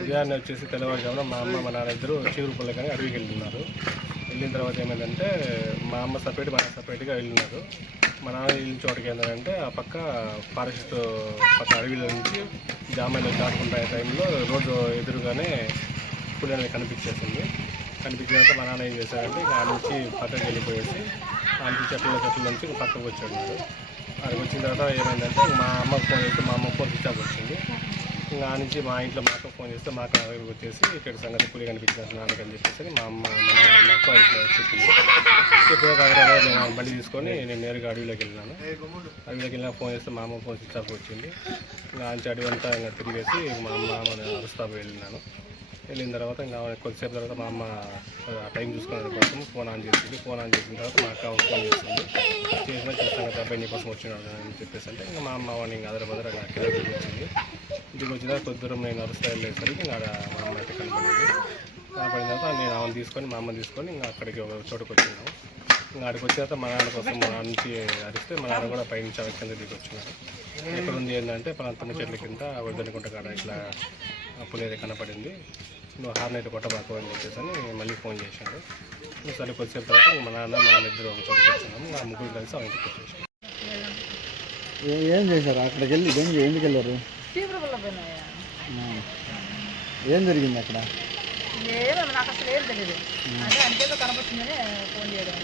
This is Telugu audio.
ఉదయాన్నే వచ్చేసి తెల్లవారుజామున మా అమ్మ మా నాన్న ఇద్దరు చీరుపల్లి కానీ అడవికి వెళ్ళినారు. వెళ్ళిన తర్వాత ఏమైందంటే మా అమ్మ సపరేట్ మా నాన్న సపరేట్గా వెళ్ళినారు. మా నాన్న వెళ్ళిన చోటకి ఏంటంటే ఆ పక్క ఫారెస్ట్ పక్క అడవిలో నుంచి జామాయిలో దాటుకుంటే టైంలో రోడ్డు ఎదురుగానే పులి అనేది కనిపించేసింది. కనిపించినాక మా నాన్న ఏం చేశారంటే ఆ నుంచి పక్కకి వెళ్ళిపోయేసి ఆ నుంచి చెట్ల నుంచి పక్కకు వచ్చాడు. అక్కడికి వచ్చిన తర్వాత ఏమైందంటే మా అమ్మకు ఫోన్ చేస్తే మా అమ్మ ఫోన్ స్విచ్ ఆఫ్ వచ్చింది. ఇంకా ఆ నుంచి మా ఇంట్లో మా అక్క ఫోన్ చేస్తే మా అక్క దగ్గరికి వచ్చేసి ఇక్కడ సంగతి పులి కనిపించినట్టు నాన్నకి అని చెప్పేసి మా అమ్మ మా అక్క ఇట్లా చెప్పింది. చెప్పిన నేను బండి తీసుకొని నేను నేరుగా అడవిలోకి వెళ్ళినాను. అడవిలోకి వెళ్ళినా ఫోన్ చేస్తే మా అమ్మ ఫోన్ స్విచ్ ఆఫ్ వచ్చింది. ఇంకా అంచి అడవి అంతా ఇంకా తిరిగేసి మా అమ్మ అరుస్తా వెళ్ళినాను. వెళ్ళిన తర్వాత ఇంకా కొద్దిసేపు తర్వాత మా అమ్మ టైం చూసుకునే కోసం ఫోన్ ఆన్ చేసింది. ఫోన్ ఆన్ చేసిన తర్వాత మా అక్క ఫోన్ చేసింది. చేసిన చూస్తాను అబ్బాయి నీ కోసం వచ్చినాడు అని చెప్పేసి అంటే ఇంకా మా అమ్మ వాడిని ఇంకా అదరబదర కింద దిగి వచ్చింది. ఇంటికి వచ్చిన కొద్ది దూరం నేను అరుస్తా వెళ్ళేసరికి ఇంకా మా అమ్మ అయితే కనపడింది. కనపడిన తర్వాత నేను ఆమెను తీసుకొని మా అమ్మని తీసుకొని ఇంకా అక్కడికి ఒక చోటుకు వచ్చినాము. ఇంకా అక్కడికి వచ్చిన తర్వాత మా నాన్న కోసం మా నుంచి అరిస్తే మా నాన్న కూడా పైనుంచి ఆమె కింద దిగి వచ్చినారు. ఎక్కడ ఉంది ఏంటంటే పలంతమ్మ చెట్ల కింద వద్దనుకుంటా కాడ ఇట్లా పులి అయితే కనపడింది. నువ్వు హార్న్ అయితే కొట్టబాకు అని చెప్పేసి అని మళ్ళీ ఫోన్ చేశాడు. సరే కొద్దిసేపు తర్వాత మా నాన్న మా ఇద్దరు ఒక చోటుకు వచ్చినాము. మా ముగ్గురు కలిసి ఆ ఇంటికి వచ్చేసాము. ఏం చేశారు అక్కడికి వెళ్ళి ఎందుకు వెళ్ళారు? ఏం జరిగింది అక్కడ? నాకు అసలు ఏం తెలియదు. అంటే అంతేదో కనపడుతుందని ఫోన్ చేయడం.